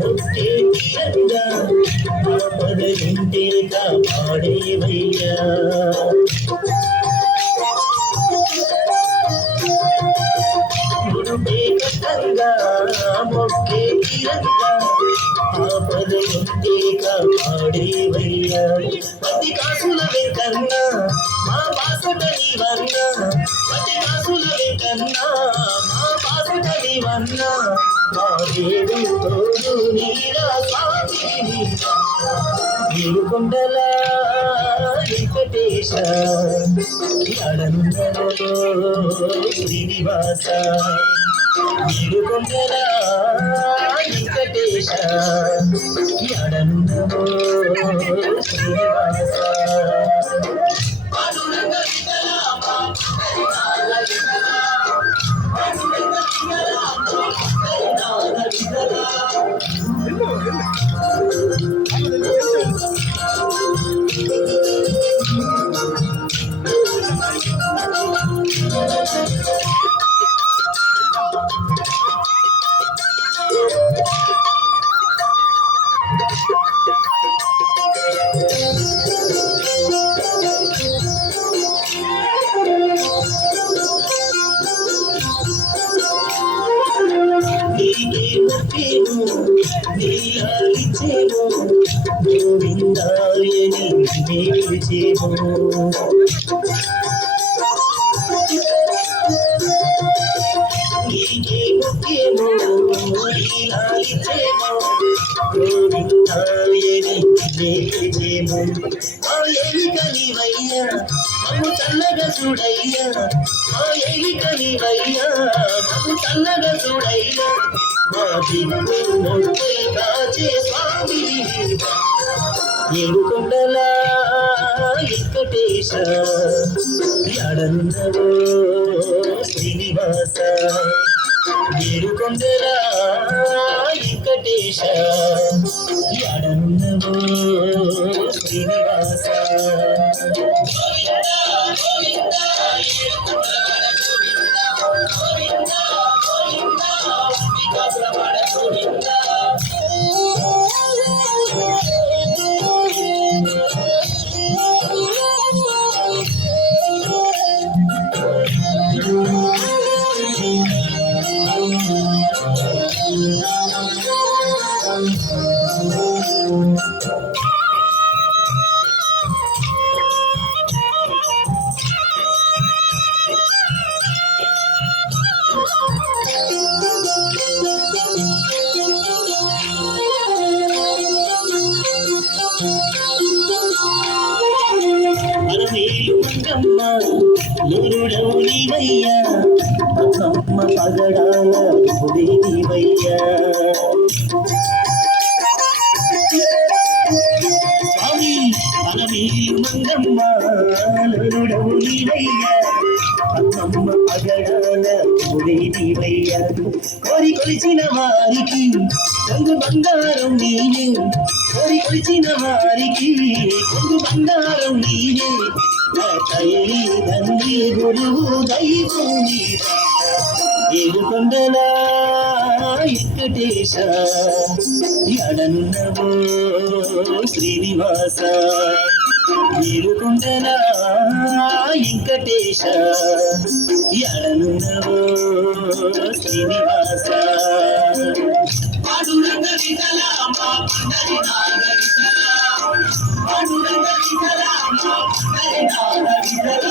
భక్తి తీరంగా ఆపదలుంటే కాపాడేవయ్యా. మురుడే కట్టంగా మొక్కే తీరంగా ఆపదలుంటే కాపాడేవయ్యా. పది కాసుల వెంకన్నా మా బాసట నీవన్నా, పది కాసుల వెంకన్నా మా బాసట నీవన్నా, మా దేవుడు తోడు నీరా స్వామి. ఏడుకొండల వెంకటేశ అనందలో శ్రీనివాస, ఏడుకొండల వెంకటేశ అనందలో శ్రీనివాస. గోవిందాయని పిలిచేమో నీకే ముఖ్యమో గోవిందాయని పిలిచేమో. మా ఏలిక నీవయ్యా మమ్ము చల్లగా చూడయ్యా, మా ఏలిక నీవయ్యా మమ్ము చల్లగా చూడయ్యా, మా దిక్కు మొక్కై కాచే స్వామి. ఏడుకొండల వెంకటేశ అనందలో శ్రీనివాస, ఏడుకొండల వెంకటేశ అనందలో శ్రీనివాస. నూరుడవు నీవయ్యా, అమ్మ పగడాల నీవయ్యా. స్వామి అలమేలు మంగమ్మ నూరుడవు నీవయ్యా, అమ్మ పగడాల నీవయ్యా. కోరి కొలిచిన వారికి కొంగు బంగారం నీవే, కోరి కొలిచిన వారికి కొంగు బంగారం నీవే. నా తల్లి తండ్రి గురువు దైవం నీవే. ఏడుకొండల వెంకటేశ అనందలో శ్రీనివాస, ఏడుకొండల వెంకటేశ అనందలో శ్రీనివాస. పాండురంగ విఠలామ పండరి నాగరికల, పాండురంగ విఠలామ పండరి నాగరికల.